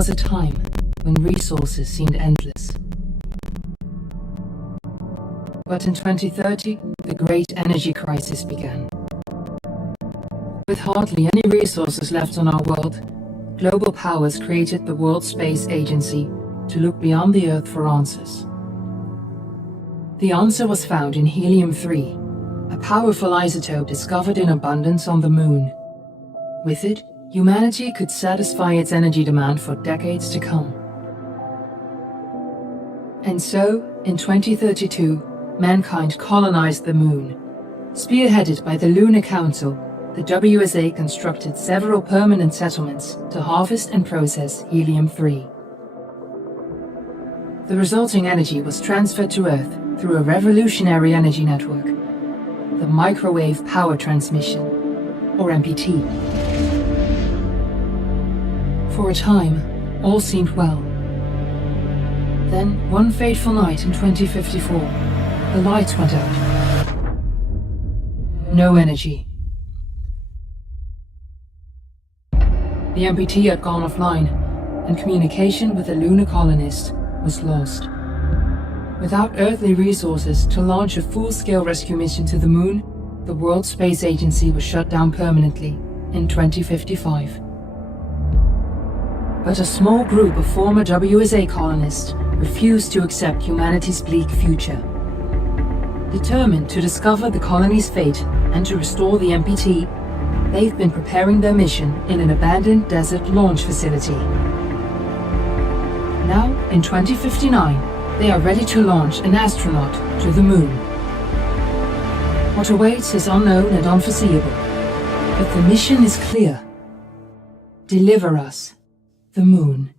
was a time when resources seemed endless. But in 2030, the great energy crisis began. With hardly any resources left on our world, global powers created the World Space Agency to look beyond the Earth for answers. The answer was found in helium-3, a powerful isotope discovered in abundance on the Moon. With it, humanity could satisfy its energy demand for decades to come. And so, in 2032, mankind colonized the Moon. Spearheaded by the Lunar Council, the WSA constructed several permanent settlements to harvest and process helium-3. The resulting energy was transferred to Earth through a revolutionary energy network, the Microwave Power Transmission, or MPT. For a time, all seemed well. Then, one fateful night in 2054, the lights went out. No energy. The MPT had gone offline, and communication with the lunar colonist was lost. Without earthly resources to launch a full-scale rescue mission to the Moon, the World Space Agency was shut down permanently in 2055. But a small group of former WSA colonists refused to accept humanity's bleak future. Determined to discover the colony's fate and to restore the MPT, they've been preparing their mission in an abandoned desert launch facility. Now, in 2059, they are ready to launch an astronaut to the Moon. What awaits is unknown and unforeseeable, but the mission is clear. Deliver us the Moon.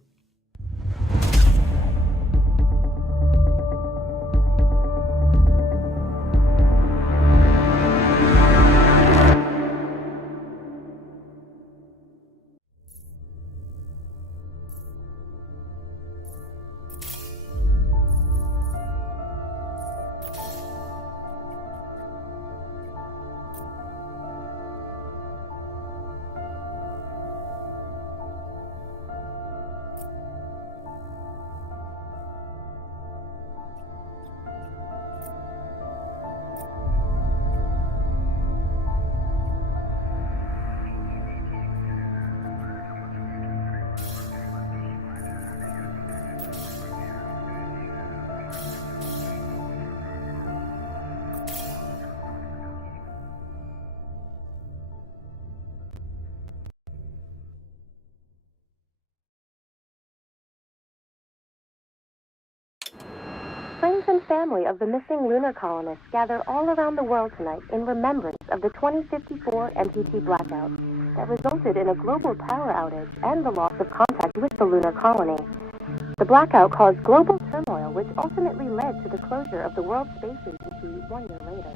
Friends and family of the missing lunar colonists gather all around the world tonight in remembrance of the 2054 MPT blackout that resulted in a global power outage and the loss of contact with the lunar colony. The blackout caused global turmoil, which ultimately led to the closure of the World Space Agency 1 year later.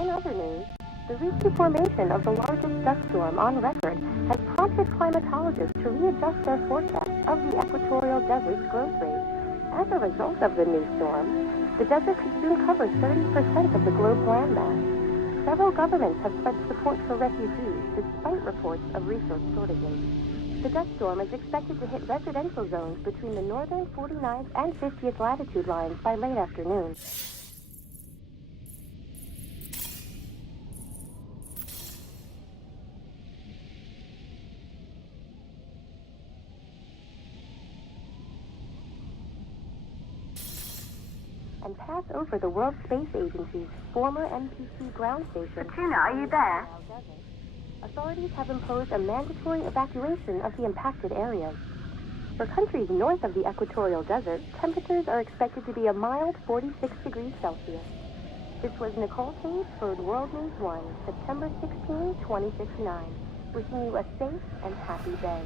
In other news, the recent formation of the largest dust storm on record has prompted climatologists to readjust their forecast of the equatorial desert's growth rate. As a result of the new storm, the desert could soon cover 30% of the globe's landmass. Several governments have pledged support for refugees despite reports of resource shortages. The dust storm is expected to hit residential zones between the northern 49th and 50th latitude lines by late afternoon. And pass over the World Space Agency's former MPT ground station. Katrina, are you there? Authorities have imposed a mandatory evacuation of the impacted areas. For countries north of the equatorial desert, temperatures are expected to be a mild 46 degrees Celsius. This was Nicole Page for World News 1, September 16, 2059, wishing you a safe and happy day.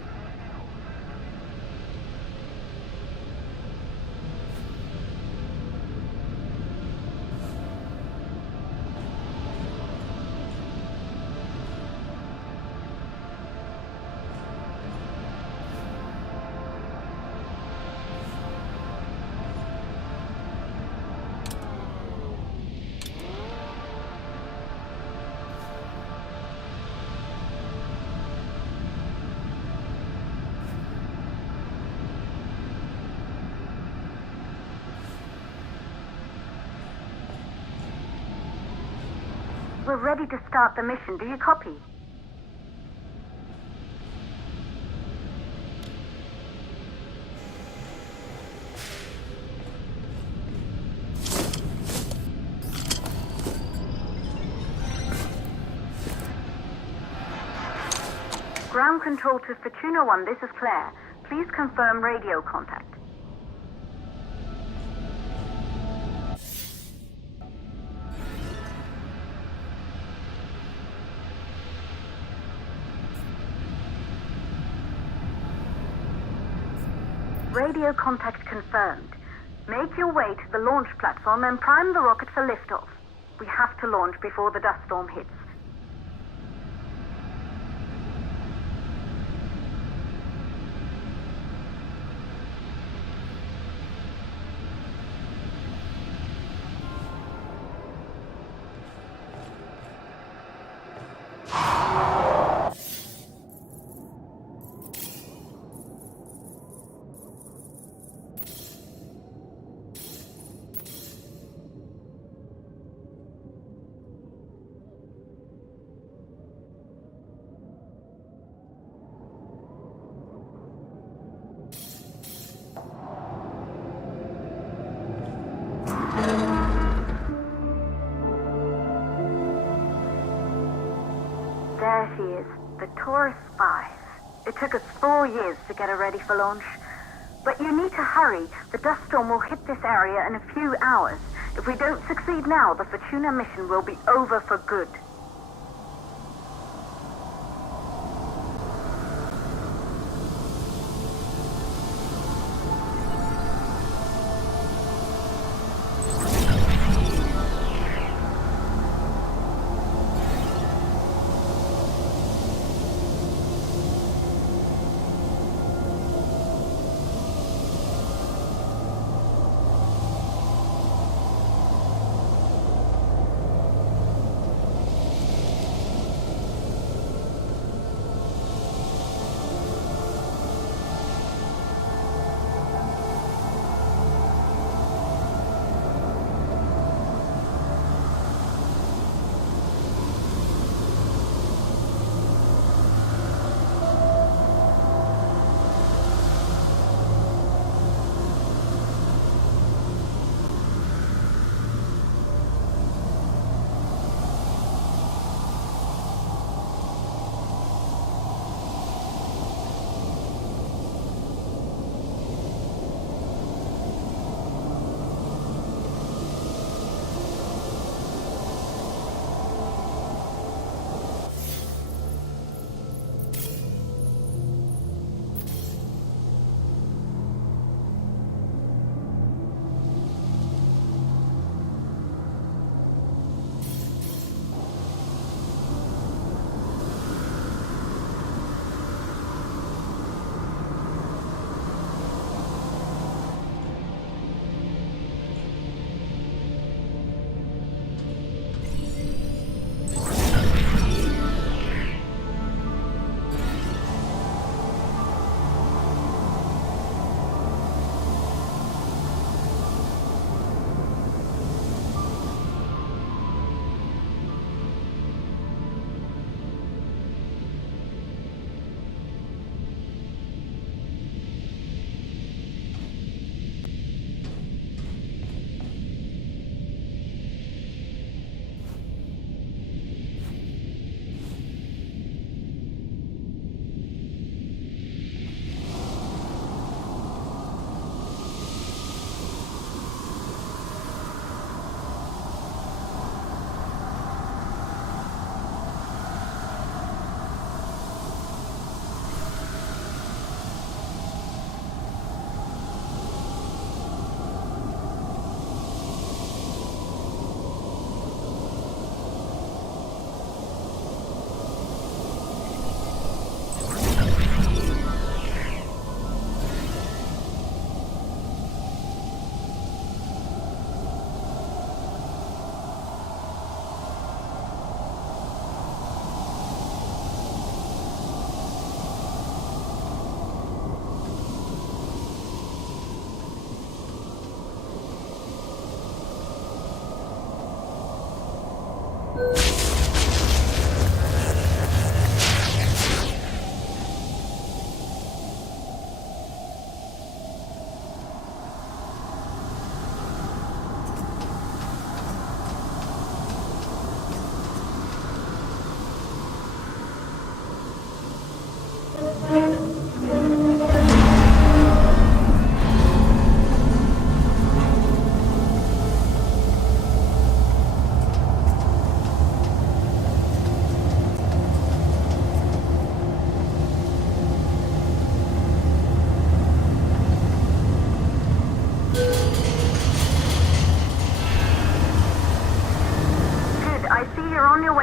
We're ready to start the mission. Do you copy? Ground control to Fortuna 1, this is Claire. Please confirm radio contact. Radio contact confirmed. Make your way to the launch platform and prime the rocket for liftoff. We have to launch before the dust storm hits. There she is, the Taurus 5. It took us 4 years to get her ready for launch. But you need to hurry. The dust storm will hit this area in a few hours. If we don't succeed now, the Fortuna mission will be over for good.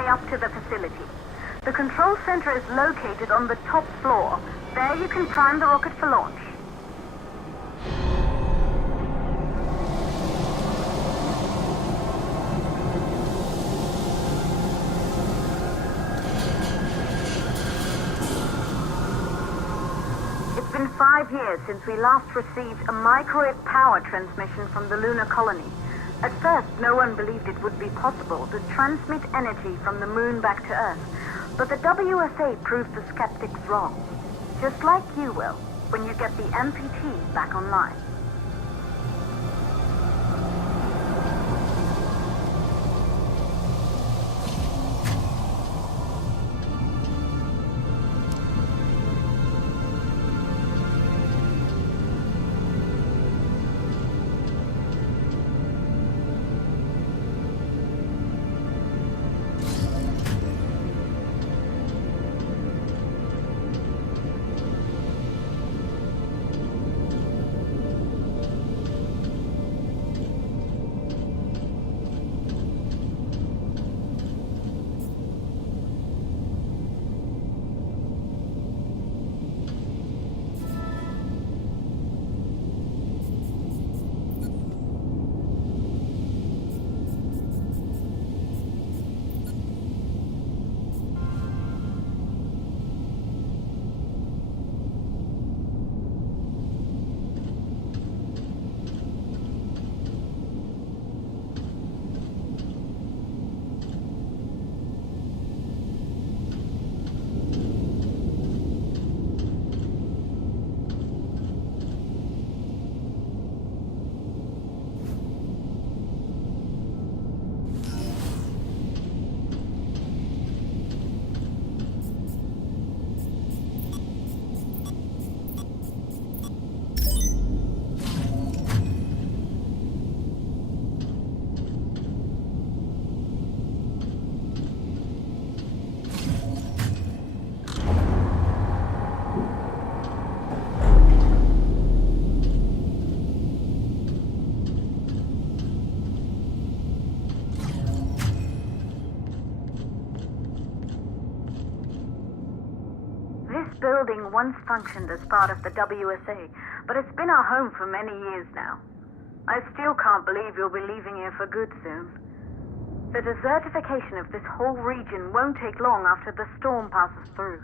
way up to the facility. The control center is located on the top floor. There you can prime the rocket for launch. It's been 5 years since we last received a microwave power transmission from the lunar colony. At first, no one believed it would be possible to transmit energy from the moon back to Earth. But the WSA proved the skeptics wrong. Just like you will, when you get the MPT back online. This building once functioned as part of the WSA, but it's been our home for many years now. I still can't believe you'll be leaving here for good soon. The desertification of this whole region won't take long after the storm passes through.